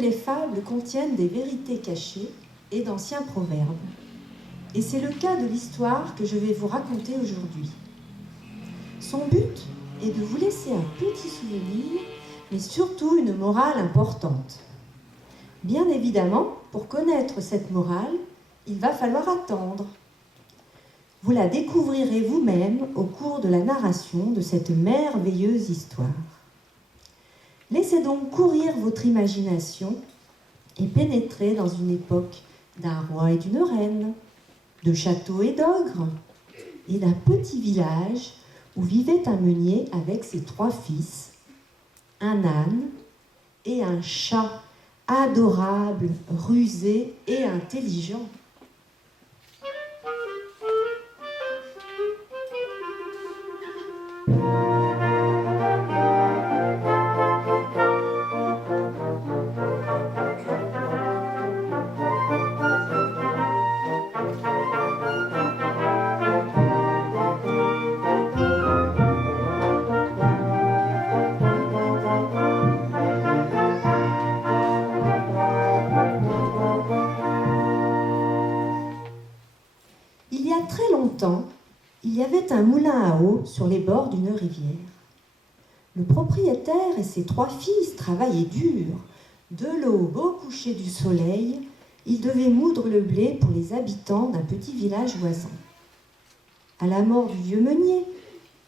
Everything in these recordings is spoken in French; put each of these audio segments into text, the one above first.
Les fables contiennent des vérités cachées et d'anciens proverbes. Et c'est le cas de l'histoire que je vais vous raconter aujourd'hui. Son but est de vous laisser un petit souvenir, mais surtout une morale importante. Bien évidemment, pour connaître cette morale, il va falloir attendre. Vous la découvrirez vous-même au cours de la narration de cette merveilleuse histoire. Laissez donc courir votre imagination et pénétrez dans une époque d'un roi et d'une reine, de châteaux et d'ogres, et d'un petit village où vivait un meunier avec ses 3 fils, un âne et un chat adorable, rusé et intelligent. Il y avait un moulin à eau sur les bords d'une rivière. Le propriétaire et ses 3 fils travaillaient dur. De l'aube au coucher du soleil, ils devaient moudre le blé pour les habitants d'un petit village voisin. À la mort du vieux meunier,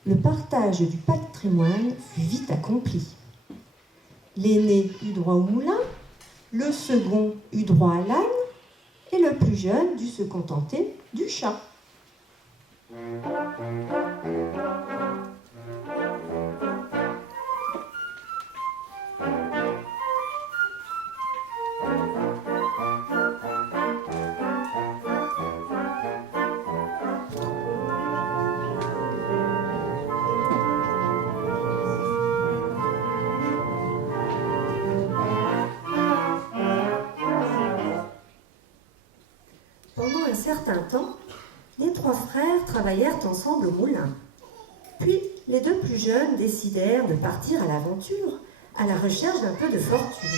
le partage du patrimoine fut vite accompli. L'aîné eut droit au moulin, le second eut droit à l'âne, et le plus jeune dut se contenter du chat. Pendant un certain temps, les 3 frères travaillèrent ensemble au moulin. Puis, les 2 plus jeunes décidèrent de partir à l'aventure, à la recherche d'un peu de fortune,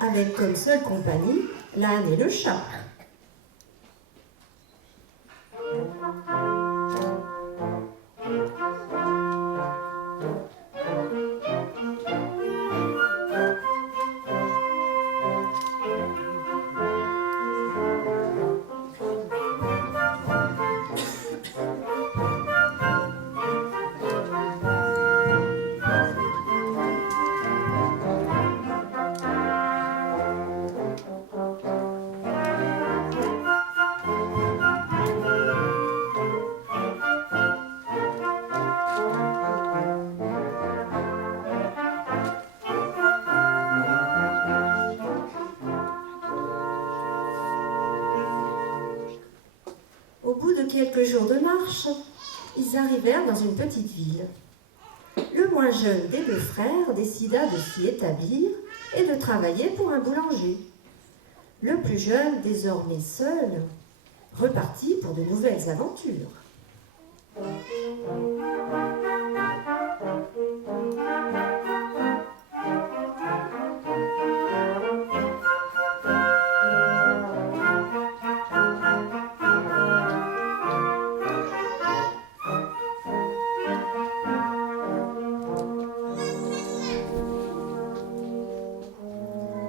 avec comme seule compagnie l'âne et le chat. Au bout de quelques jours de marche, ils arrivèrent dans une petite ville. Le moins jeune des 2 frères décida de s'y établir et de travailler pour un boulanger. Le plus jeune, désormais seul, repartit pour de nouvelles aventures.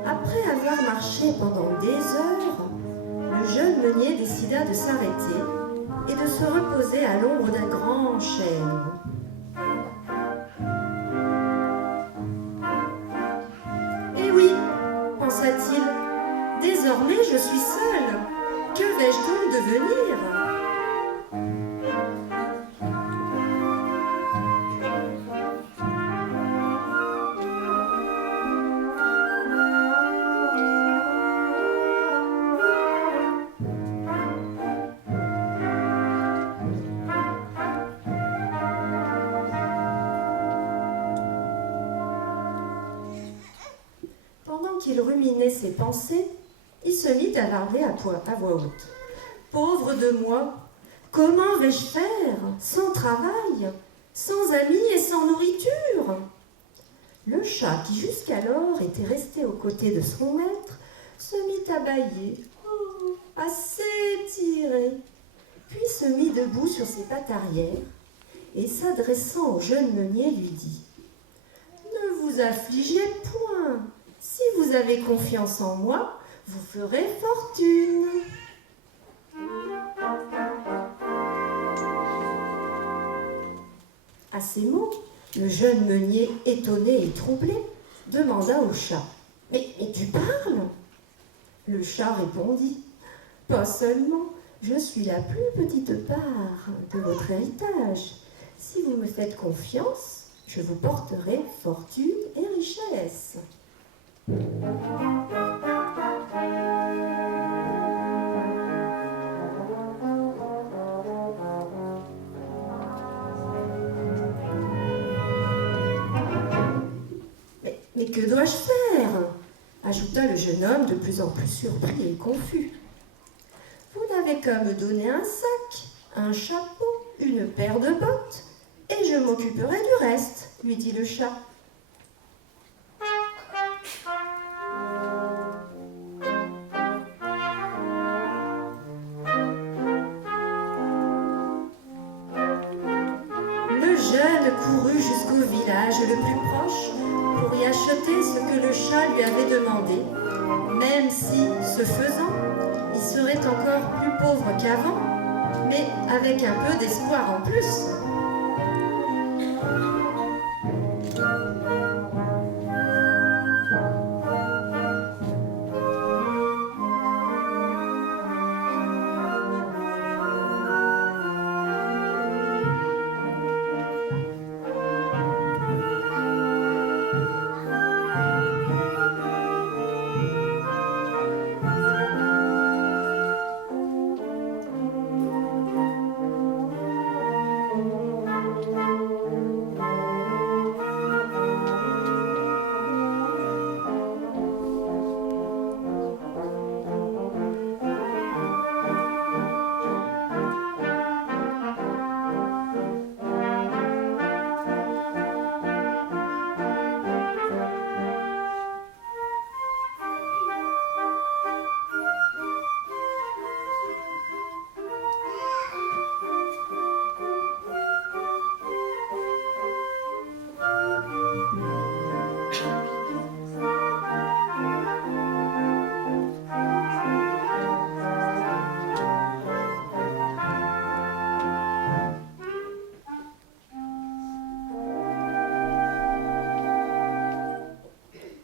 Après avoir marché pendant des heures, le jeune meunier décida de s'arrêter et de se reposer à l'ombre d'un grand chêne. Eh oui, pensa-t-il, désormais je suis seul. Que vais-je donc devenir ? Pendant qu'il ruminait ses pensées, il se mit à parler à voix haute. « Pauvre de moi, comment vais-je faire sans travail, sans amis et sans nourriture ?» Le chat, qui jusqu'alors était resté aux côtés de son maître, se mit à bâiller, à s'étirer, puis se mit debout sur ses pattes arrière et s'adressant au jeune meunier lui dit « Ne vous affligez point. Si vous avez confiance en moi, vous ferez fortune. » À ces mots, le jeune meunier, étonné et troublé, demanda au chat « Mais tu parles ?» Le chat répondit « Pas seulement, je suis la plus petite part de votre héritage. Si vous me faites confiance, je vous porterai fortune et richesse. » Mais que dois-je faire ? Ajouta le jeune homme de plus en plus surpris et confus. Vous n'avez qu'à me donner un sac, un chapeau, une paire de bottes, et je m'occuperai du reste, lui dit le chat. Le jeune courut jusqu'au village le plus proche pour y acheter ce que le chat lui avait demandé, même si, ce faisant, il serait encore plus pauvre qu'avant, mais avec un peu d'espoir en plus.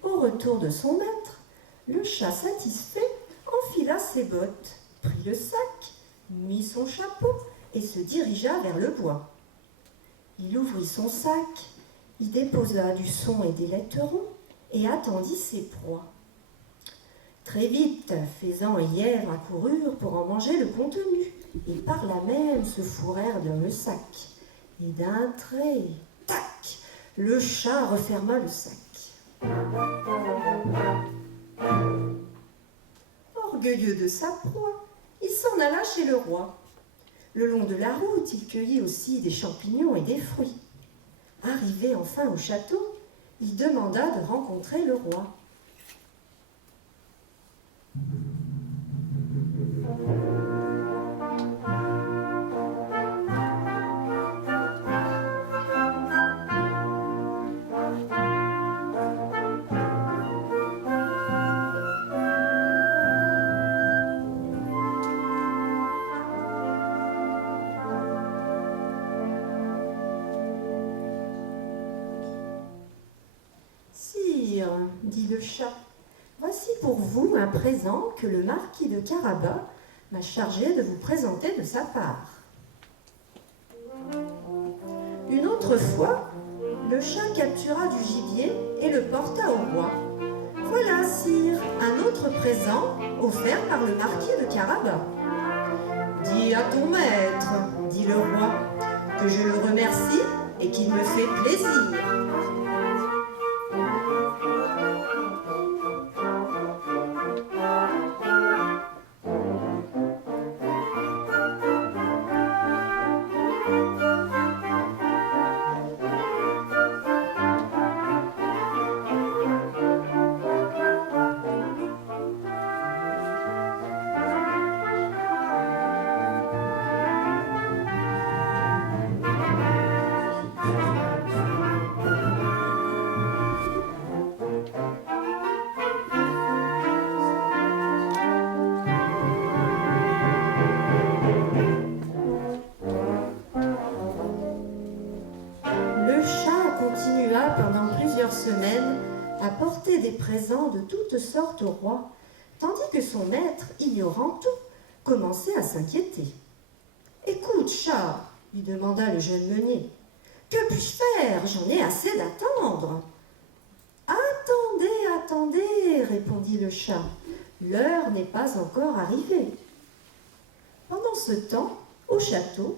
Au retour de son maître, le chat satisfait enfila ses bottes, prit le sac, mit son chapeau et se dirigea vers le bois. Il ouvrit son sac, y déposa du son et des laiteron et attendit ses proies. Très vite, faisan et lièvre accoururent pour en manger le contenu et par là même se fourrèrent dans le sac. Et d'un trait, tac, le chat referma le sac. Orgueilleux de sa proie, il s'en alla chez le roi. Le long de la route, il cueillit aussi des champignons et des fruits. Arrivé enfin au château, il demanda de rencontrer le roi. le chat. Voici pour vous un présent que le marquis de Carabas m'a chargé de vous présenter de sa part. Une autre fois, le chat captura du gibier et le porta au roi. Voilà, sire, un autre présent offert par le marquis de Carabas. Dis à ton maître, dit le roi, que je le remercie et qu'il me fait plaisir. Pendant plusieurs semaines, à porter des présents de toutes sortes au roi, tandis que son maître, ignorant tout, commençait à s'inquiéter. « Écoute, chat, lui demanda le jeune meunier, que puis-je faire? J'en ai assez d'attendre. »« Attendez, attendez, répondit le chat, l'heure n'est pas encore arrivée. » Pendant ce temps, au château,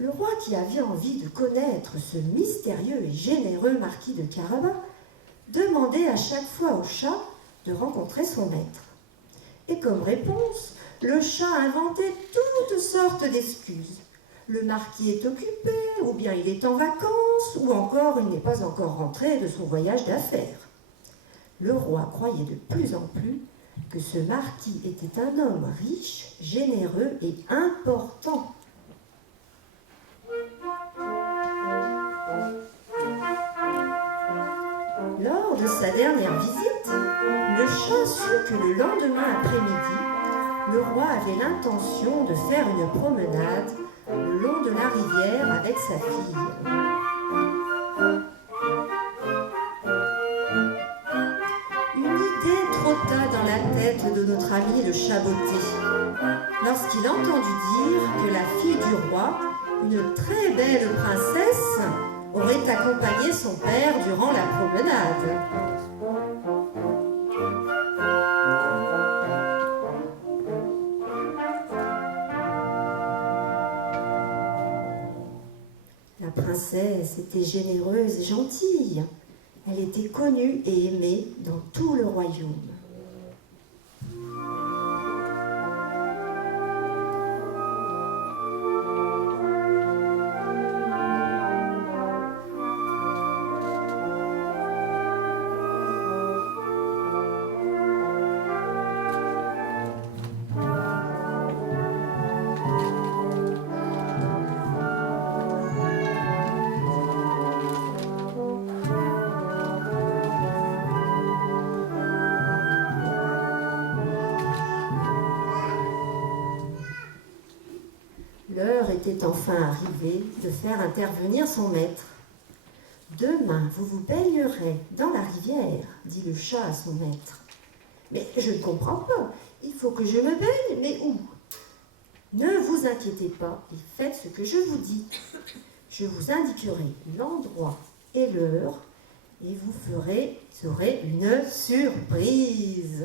le roi, qui avait envie de connaître ce mystérieux et généreux marquis de Carabas, demandait à chaque fois au chat de rencontrer son maître. Et comme réponse, le chat inventait toutes sortes d'excuses. Le marquis est occupé, ou bien il est en vacances, ou encore il n'est pas encore rentré de son voyage d'affaires. Le roi croyait de plus en plus que ce marquis était un homme riche, généreux et important. Lors de sa dernière visite, le chat sut que le lendemain après-midi, le roi avait l'intention de faire une promenade le long de la rivière avec sa fille. Une idée trotta dans la tête de notre ami le chat botté, lorsqu'il entendit dire que la fille du roi, une très belle princesse, aurait accompagné son père durant la promenade. La princesse était généreuse et gentille. Elle était connue et aimée dans tout le royaume. L'heure était enfin arrivée de faire intervenir son maître. « Demain, vous vous baignerez dans la rivière, » dit le chat à son maître. « Mais je ne comprends pas, il faut que je me baigne, mais où ?»« Ne vous inquiétez pas et faites ce que je vous dis. Je vous indiquerai l'endroit et l'heure et vous aurez une surprise. »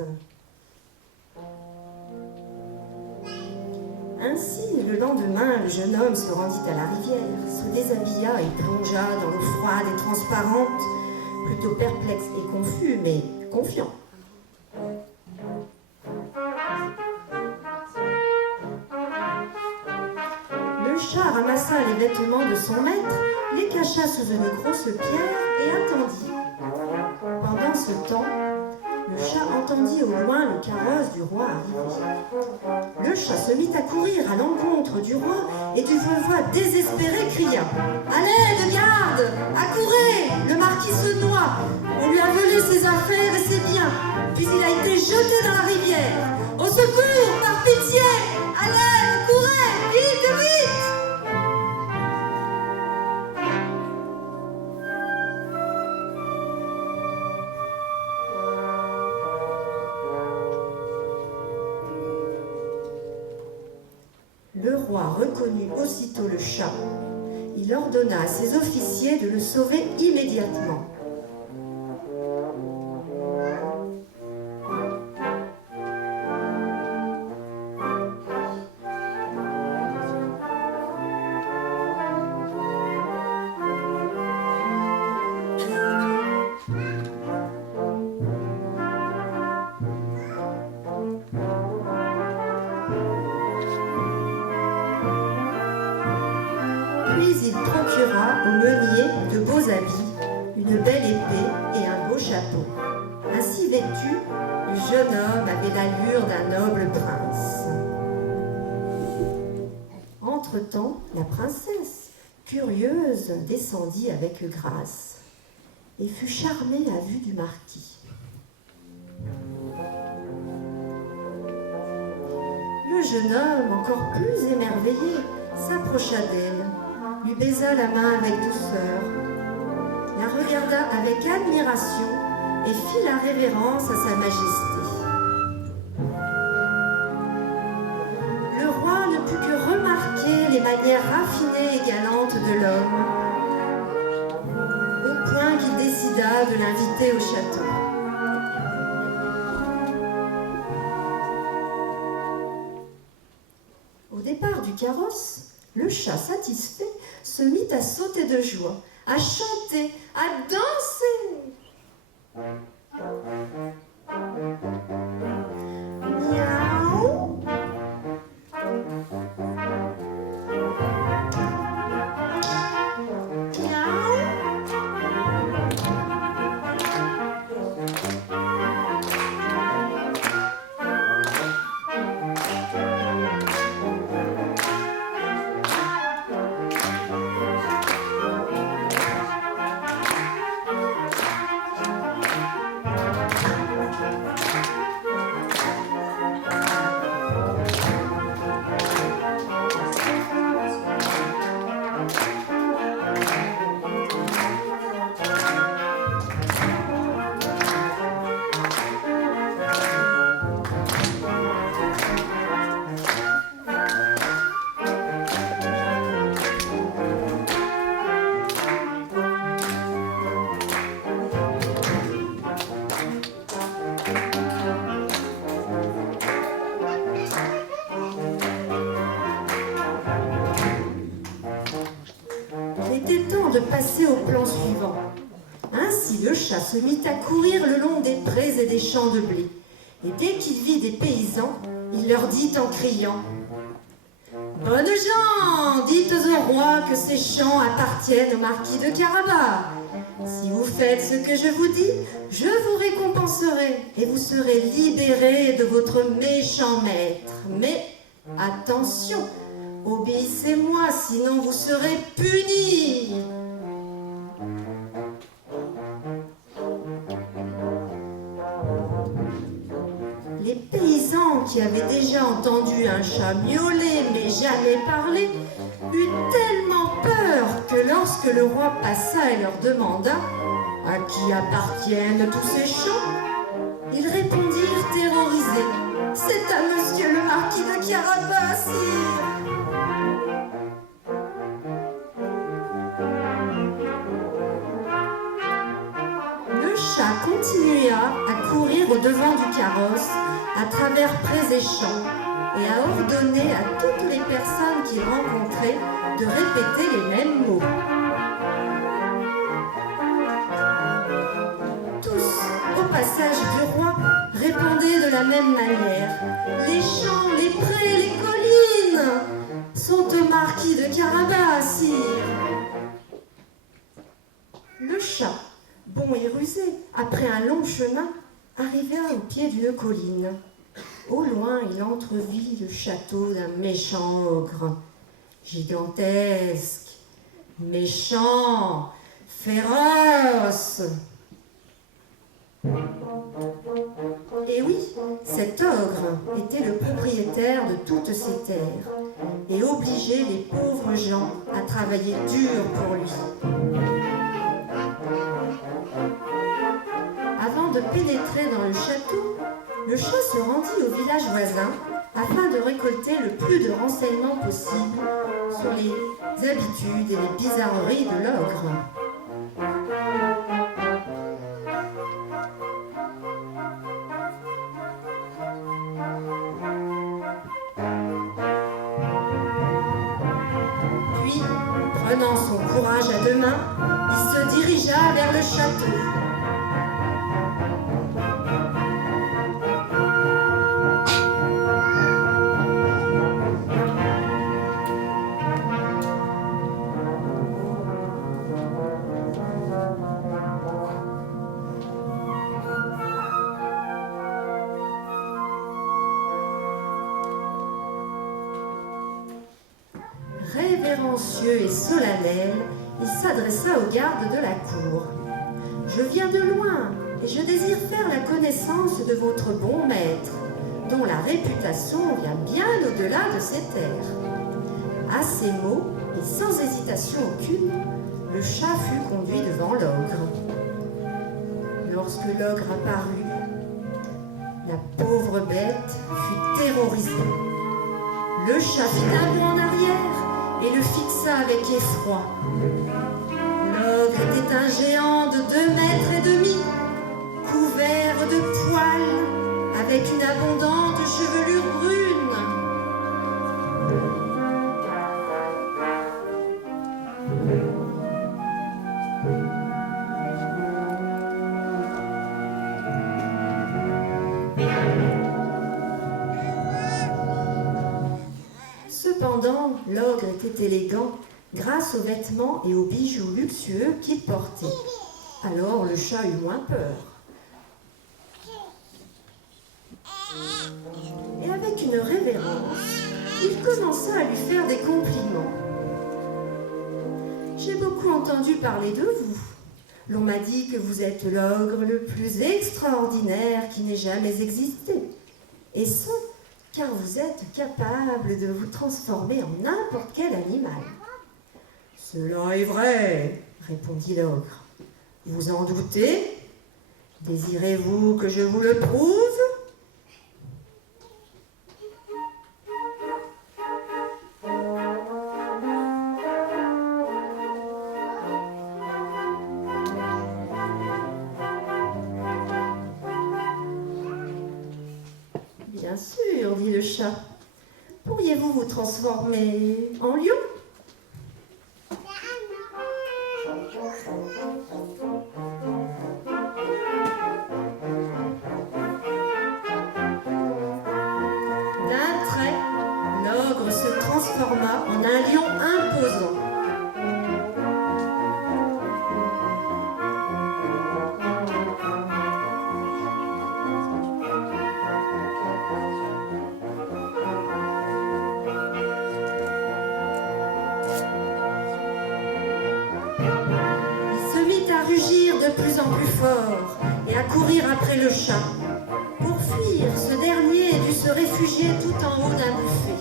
Ainsi, le lendemain, le jeune homme se rendit à la rivière, se déshabilla et plongea dans l'eau froide et transparente, plutôt perplexe et confus, mais confiant. Le chat ramassa les vêtements de son maître, les cacha sous une grosse pierre et attendit. Pendant ce temps, le chat entendit au loin le carrosse du roi arriver. Le chat se mit à courir à l'encontre du roi et d'une voix désespérée cria « À l'aide, garde! Accourez! Le marquis se noie! On lui a volé ses affaires et ses biens, puis il a été jeté dans la rivière! Au secours! Par pitié! À l'aide! Courez! Vite, vite! » roi reconnut aussitôt le chat. Il ordonna à ses officiers de le sauver immédiatement. Puis il procura au meunier de beaux habits, une belle épée et un beau chapeau. Ainsi vêtu, le jeune homme avait l'allure d'un noble prince. Entre-temps, la princesse, curieuse, descendit avec grâce et fut charmée à vue du marquis. Le jeune homme, encore plus émerveillé, s'approcha d'elle, lui baisa la main avec douceur, la regarda avec admiration et fit la révérence à sa majesté. Le roi ne put que remarquer les manières raffinées et galantes de l'homme, au point qu'il décida de l'inviter au château. Au départ du carrosse, le chat satisfait se mit à sauter de joie, à chanter, à danser. Miaou. De passer au plan suivant. Ainsi le chat se mit à courir le long des prés et des champs de blé. Et dès qu'il vit des paysans, il leur dit en criant: « Bonnes gens, dites au roi que ces champs appartiennent au marquis de Carabas. Si vous faites ce que je vous dis, je vous récompenserai et vous serez libérés de votre méchant maître. Mais attention, obéissez-moi, sinon vous serez punis. » Les paysans, qui avaient déjà entendu un chat miauler mais jamais parler, eurent tellement peur que lorsque le roi passa et leur demanda « À qui appartiennent tous ces champs ?» ils répondirent terrorisés « C'est à monsieur le marquis de Carabas, sire !» Le chat continua à courir au-devant du carrosse, à travers prés et champs, et à ordonner à toutes les personnes qu'il rencontrait de répéter les mêmes mots. Tous, au passage du roi, répondaient de la même manière. Les champs, les prés, les collines sont au marquis de Carabas, sire. Le chat, bon et rusé, après un long chemin, arriva au pied d'une colline. Au loin, il entrevit le château d'un méchant ogre, gigantesque, méchant, féroce. Et oui, cet ogre était le propriétaire de toutes ces terres et obligeait les pauvres gens à travailler dur pour lui. Avant de pénétrer dans le château, le chat se rendit au village voisin afin de récolter le plus de renseignements possible sur les habitudes et les bizarreries de l'ogre. Puis, prenant son courage à deux mains, il se dirigea vers le château. Révérencieux et solennel, il s'adressa aux gardes de la cour. « Je viens de loin et je désire faire la connaissance de votre bon maître, dont la réputation vient bien au-delà de ces terres. » À ces mots, et sans hésitation aucune, le chat fut conduit devant l'ogre. Lorsque l'ogre apparut, la pauvre bête fut terrorisée. Le chat fit un bond en arrière et le fixa avec effroi. L'ogre était un géant de 2,5 mètres, couvert de poils, avec une abondante chevelure brune. Cependant, l'ogre était élégant grâce aux vêtements et aux bijoux luxueux qu'il portait. Alors le chat eut moins peur. Et avec une révérence, il commença à lui faire des compliments. « J'ai beaucoup entendu parler de vous. L'on m'a dit que vous êtes l'ogre le plus extraordinaire qui n'ait jamais existé. Et ce, car vous êtes capable de vous transformer en n'importe quel animal. »« Cela est vrai, » répondit l'ogre. « Vous en doutez? Désirez-vous que je vous le prouve ? » Bien sûr, dit le chat. Pourriez-vous vous transformer en lion ? D'un trait, l'ogre se transforma en un lion imposant. De plus en plus fort et à courir après le chat. Pour fuir, ce dernier dut se réfugier tout en haut d'un buffet.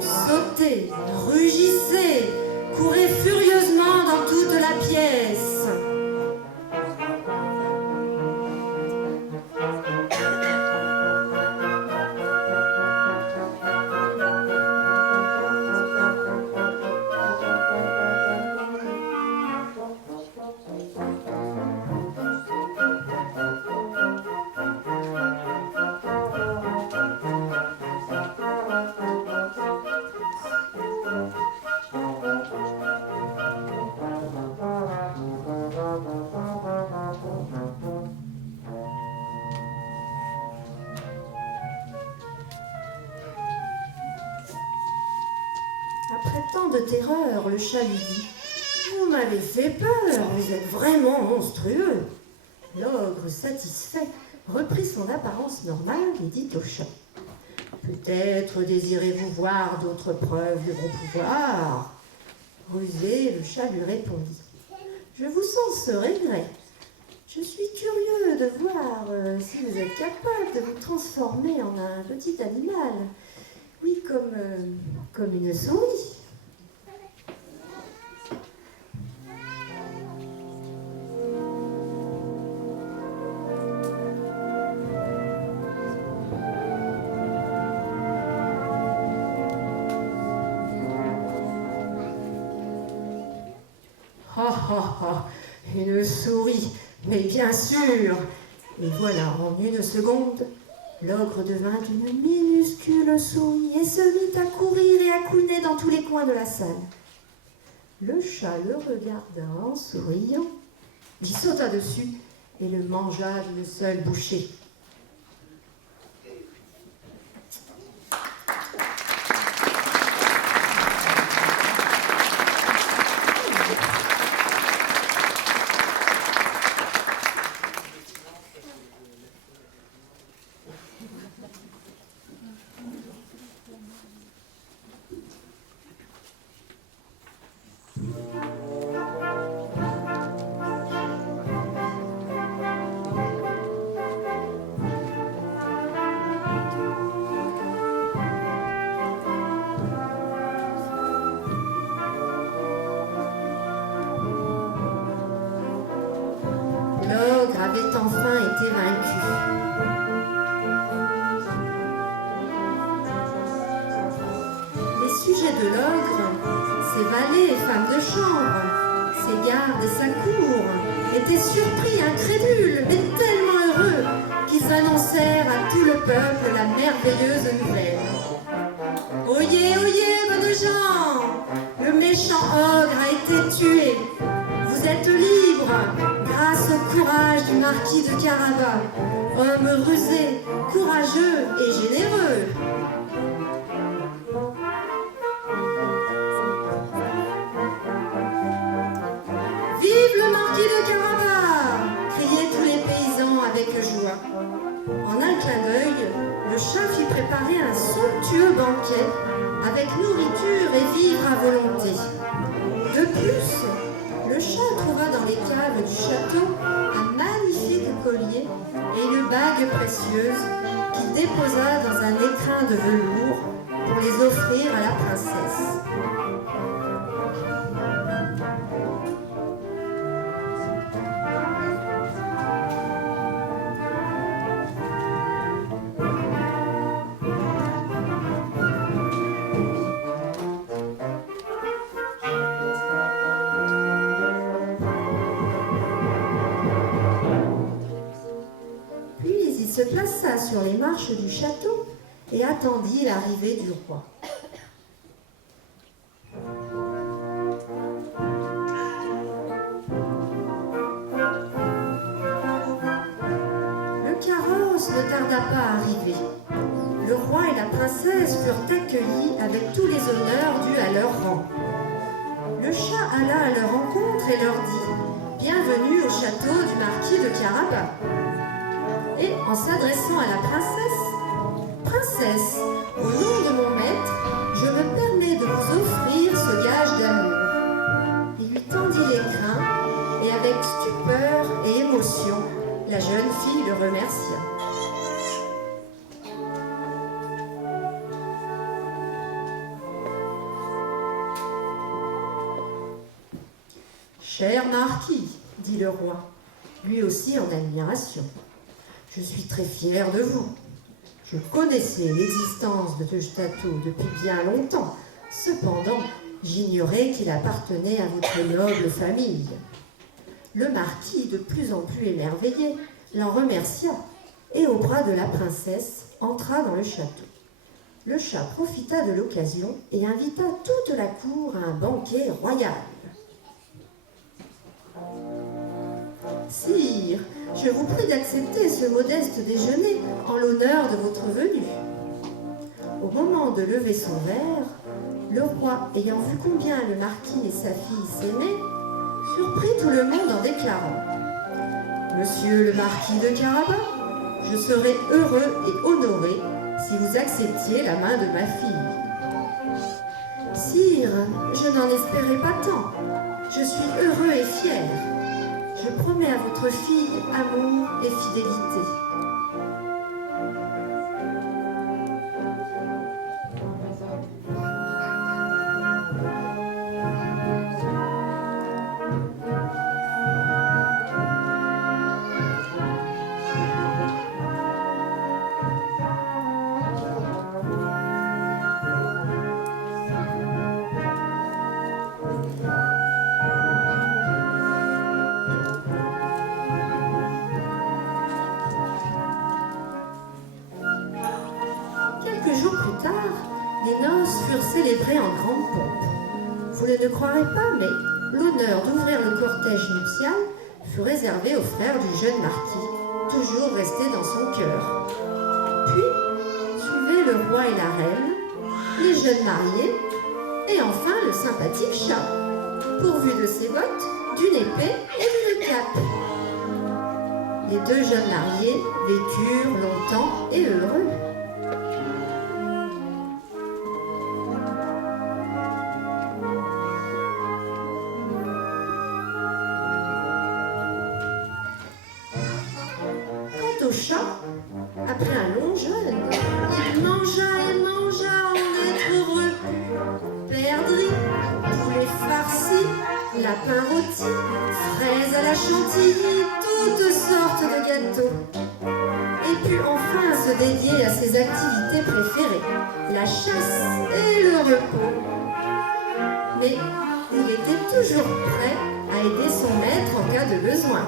Sautait, rugissait, courait furieusement dans toute la pièce. Après tant de terreur, le chat lui dit « Vous m'avez fait peur, vous êtes vraiment monstrueux !» L'ogre, satisfait, reprit son apparence normale et dit au chat « Peut-être désirez-vous voir d'autres preuves de mon pouvoir. Rusé, le chat lui répondit. Je vous sens ce regret. Je suis curieux de voir si vous êtes capable de vous transformer en un petit animal. Oui, comme une souris. Une souris, mais bien sûr. Et voilà, en une seconde, l'ogre devint une minuscule souris et se mit à courir et à couiner dans tous les coins de la salle. Le chat le regarda en souriant, lui sauta dessus et le mangea d'une seule bouchée. L'ogre avait enfin été vaincu. Les sujets de l'ogre, ses valets et femmes de chambre, ses gardes et sa cour, étaient surpris, incrédules, mais tellement heureux qu'ils annoncèrent à tout le peuple la merveilleuse nouvelle. Oyez, oyez, bonnes gens, le méchant ogre a été tué. Vous êtes libres grâce au courage du marquis de Carabas, homme rusé, courageux et généreux. Vive le marquis de Carabas! Criaient tous les paysans avec joie. En un clin d'œil, le chat fit préparer un somptueux banquet avec nourriture et vivres à volonté. De plus, le chat trouva dans les caves du château un magnifique collier et une bague précieuse qu'il déposa dans un écrin de velours pour les offrir à la princesse. Se plaça sur les marches du château et attendit l'arrivée du roi. Le carrosse ne tarda pas à arriver. Le roi et la princesse furent accueillis avec tous les honneurs dus à leur rang. Le chat alla à leur rencontre et leur dit « Bienvenue au château du marquis de Carabas ». Et en s'adressant à la princesse, « Princesse, au nom de mon maître, je me permets de vous offrir ce gage d'amour. » Il lui tendit l'écrin et avec stupeur et émotion, la jeune fille le remercia. « Cher marquis, dit le roi, lui aussi en admiration. Je suis très fier de vous. Je connaissais l'existence de ce château depuis bien longtemps. Cependant, j'ignorais qu'il appartenait à votre noble famille. » Le marquis, de plus en plus émerveillé, l'en remercia et, au bras de la princesse, entra dans le château. Le chat profita de l'occasion et invita toute la cour à un banquet royal. « Sire, je vous prie d'accepter ce modeste déjeuner en l'honneur de votre venue. » Au moment de lever son verre, le roi, ayant vu combien le marquis et sa fille s'aimaient, surprit tout le monde en déclarant « Monsieur le marquis de Carabas, je serai heureux et honoré si vous acceptiez la main de ma fille. Sire, je n'en espérais pas tant. Je suis heureux et fier. Je promets à votre fille amour et fidélité. Quelques jours plus tard, les noces furent célébrées en grande pompe. Vous ne le croirez pas, mais l'honneur d'ouvrir le cortège nuptial fut réservé au frère du jeune marquis, toujours resté dans son cœur. Puis, suivaient le roi et la reine, les jeunes mariés, et enfin le sympathique chat, pourvu de ses bottes, d'une épée et d'une cape. Les deux jeunes mariés vécurent longtemps et heureux. Quant au chat, après un long jeûne, il mangea et mangea en être heureux. Perdrix, poulet farci, lapin rôti, fraises à la chantilly, toutes sortes de gâteaux. Et put enfin se dédier à ses activités préférées, la chasse et le repos. Mais il était toujours prêt à aider son maître en cas de besoin.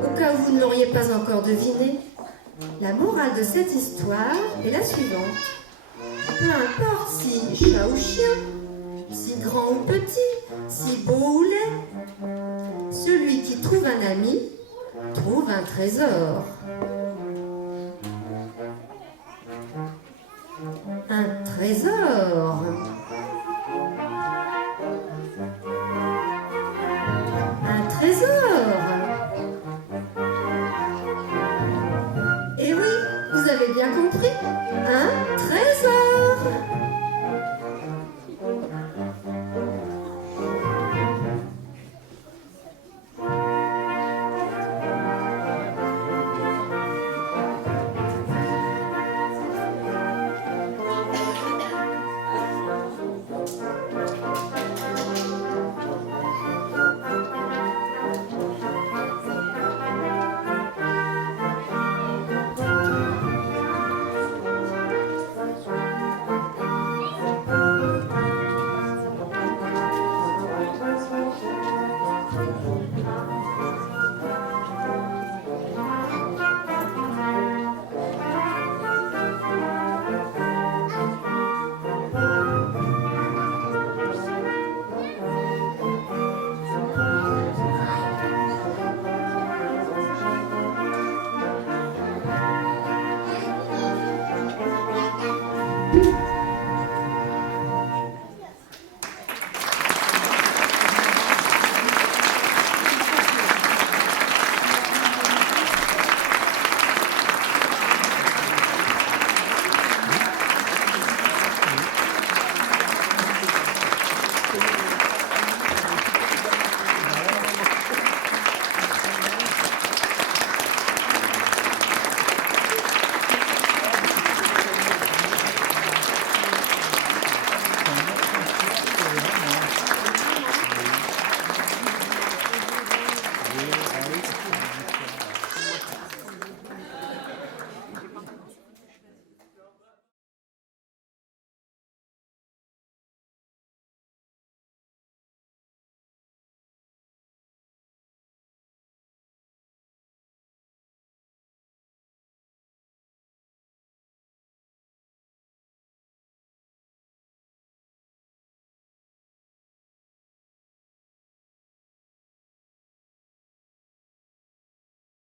Au cas où vous ne l'auriez pas encore deviné, la morale de cette histoire est la suivante. Peu importe si chat ou chien, si grand ou petit, si beau ou laid, celui qui trouve un ami trouve un trésor. Un trésor. Un trésor. Eh oui, vous avez bien compris, un trésor. Thank you.